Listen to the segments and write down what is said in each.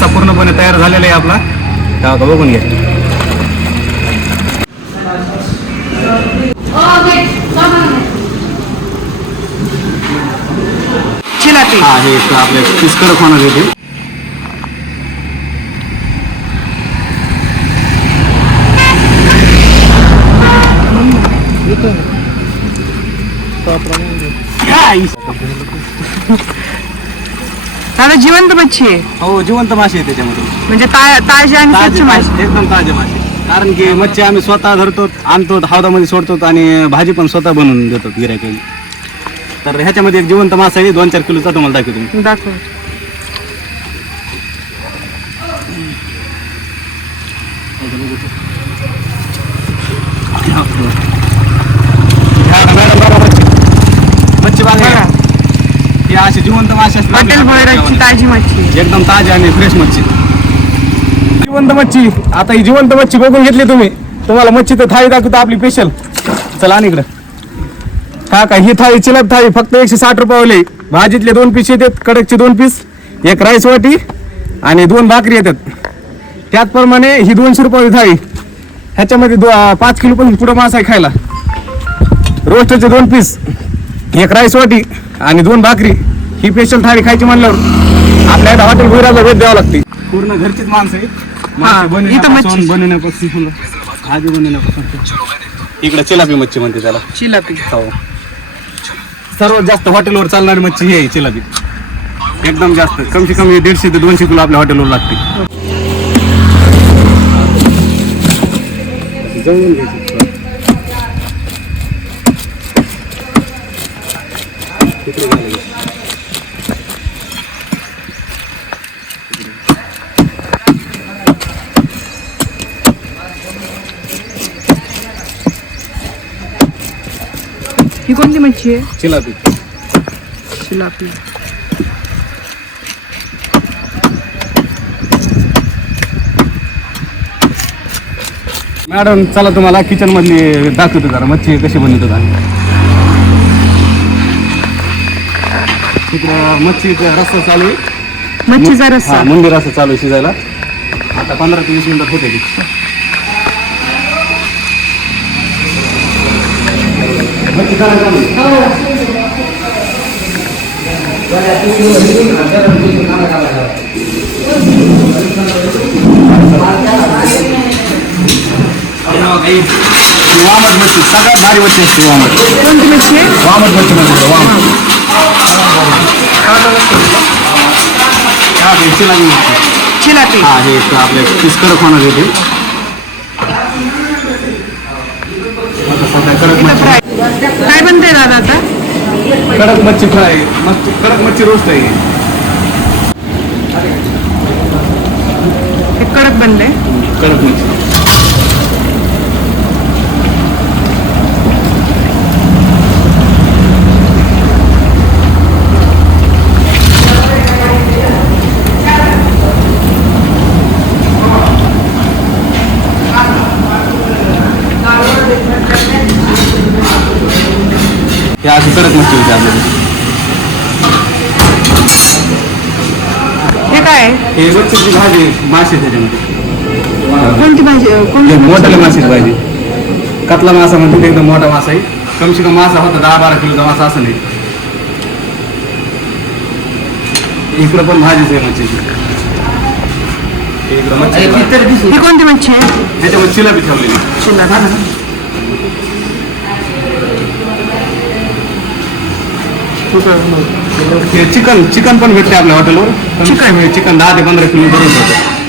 मासा पूर्णपणे तयार झालेला आहे आपला. हा बघा, बघून घ्या. हा हे आपले पीस कडक होणार आहे ते दादा जिवंत मच्छी आहे. हो जिवंत मासे आहे त्याच्यामध्ये. म्हणजे ता- ताजे आणि स्वच्छ ताजे मासे मासे एकदम ताजे मासे कारण की मच्छी आम्ही स्वतः धरतो आणतो हौदामध्ये सोडतो आणि भाजी पण स्वतः बनवून देतो गिरायकाला तर ह्याच्यामध्ये एक जिवंत मासा आहे दोन चार किलोचा तुम्हाला दाखवतो मी. दाखव ह्या मॅडम बघा मच्छी मच्छी बघा बघा. अशी जिवंत मासे असतात. हॉटेल भोयराची ताजी मच्छी. एकदम ताजी आणि फ्रेश मच्छी. जिवंत मच्छी. आता ही जिवंत मच्छी बघून घेतली तुम्ही. तुम्हाला मच्छी तर थाळी दाखवतो आपली स्पेशल चला आणि इकडं. हा का ही थाळी चिलप थाळी फक्त एकशे साठ रुपयावली. भाजीतले दोन पीस येतात कडकचे दोन पीस एक राईस वाटी आणि दोन भाकरी येतात. त्याचप्रमाणे ही दोनशे रुपयाची थाळी. ह्याच्यामध्ये दो पाच किलो पण पुढं मासा आहे खायला. रोस्टरचे दोन पीस एक राईस वाटी आणि दोन भाकरी. ही स्पेशल थाळी खायची म्हणल्यावर आपल्या इथं हॉटेल भुईराला भेट द्यावं लागते पूर्ण घरचीच माणसं इथं मच्छी. बनवण्यापासून भाजी बनवण्यापासून इकडे चिलापी मच्छी म्हणते त्याला. चिलापी. हो. सर्वात जास्त हॉटेलवर चालणारी मच्छी ही आहे चिलापी. एकदम जास्त. कमसे कमी दीडशे ते दोनशे किलो आपल्या हॉटेलवर लागते. ही कोणती मच्छी आहे? चिलापी चिलापी मॅडम चला तुम्हाला किचन मधली दाखवतो जरा. मच्छी कशी बनवतो तिकडं मच्छीचा रस्ता चालू आहे. मच्छीचा हा रस्सा. मंदिर असं चालू आहे शिजायला. आता पंधरा ते वीस मिनिटात होते ती. मच्छी करायला चालू आहे. ही वामट मच्छी सगळ्यात भारी मच्छी असते वामट कोणती मच्छी आहे वामट मच्छी म्हणजे वामट हा भेटची लागली मच्छी चिलापी हा हे एक आपले पीस कडक होणार आहे ते आता सध्या कडक इथं मच्छी फ्राय काय बनतंय दादा आता? कडक मच्छी फ्राय मच्छी कडक मच्छी रोस्ट आहे. ही. कडक बनलंय. कडक मच्छी. हे मच्छी होती आपल्याकडे हे काय? हे भाजी मासे त्याच्यामध्ये. कोणती भाजी मोठाले कतला मासा म्हणते एकदम मोठा मासा आहे. कम से कम मासा होता दहा बारा किलोचा मासा असं नाही. इकडं पण भाजीच आहे मच्छीची मच्छी ही कोणती मच्छी आहे? त्याच्यामध्ये चिलापी ठेवलेली. चिकन चिकन पण भेटते आपल्या हॉटेलवर चिकन? चिकन दहा ते पंधरा किलो भरून जातं.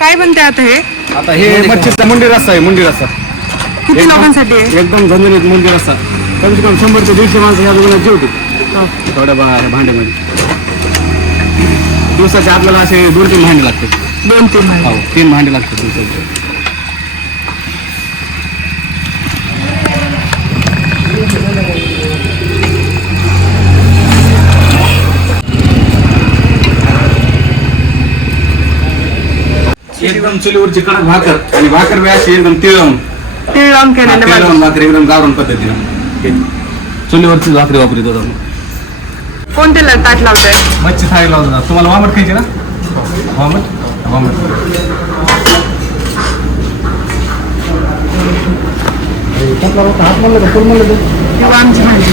काय बनते आता हे? आता हे मच्छीचा मुंडी रस्ता आहे मुंडी रस्ता किती एकदम- लोकांसाठी? आहे एकदम झणझणीत मुंडी रस्ता कमी से कमी शंभर ते दीडशे माणसं या दोघांना जेवते थोड्या बा भांड्यामध्ये. दिवसाचे आपल्याला असे दोन तीन भांडे लागते दोन तीन महिने हो तीन भांडे लागतात दिवसाचे. एकदम चुलीवरची कडक भाकर आणि भाकर बी अशी एकदम तिळवून तीळ लावून केलेले भाजी. तिळवून भाकर. एकदम गावरून पद्धतीनं. हे. चुलीवरची भाकरी वापरत होता कोणते ला- ताट लावताय? मच्छी थाळी लावतात तुम्हाला वामट खायची ना? वामट? वामट. किंवा आमची भाजी.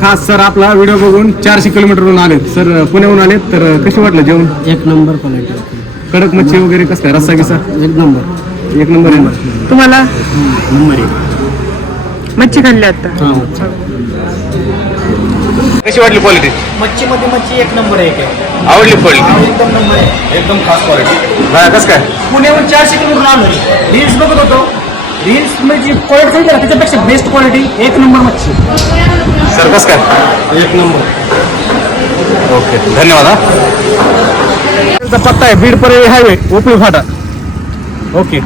खास सर आपला व्हिडिओ बघून चारशे किलोमीटरवरून आलेत. सर पुण्याहून आलेत तर कसे वाटलं जेवण? एक नंबर क्वालिटी. कडक मच्छी वगैरे कसं काय रस्सा गिसा एक नंबर. एक नंबर आहे तुम्हाला? नंबर एक. मच्छी खाल्ली आता. हां. कशी वाटली क्वालिटी? मच्छीमध्ये मच्छी एक नंबर एक आहे. आवडली क्वालिटी? एकदम नंबर आहे. एकदम खास क्वालिटी. कसं काय? पुण्याहून चारशे किलोमीटर आलो रील्स बघत होतो. रील्स म्हणजे क्वालिटी सांगितलं ना, त्याच्यापेक्षा बेस्ट क्वालिटी एक नंबर मच्छी. सर कसं काय? एक नंबर ओके धन्यवाद हा. पत्ता आहे बीड परळी हायवे उपळी फाटा ओके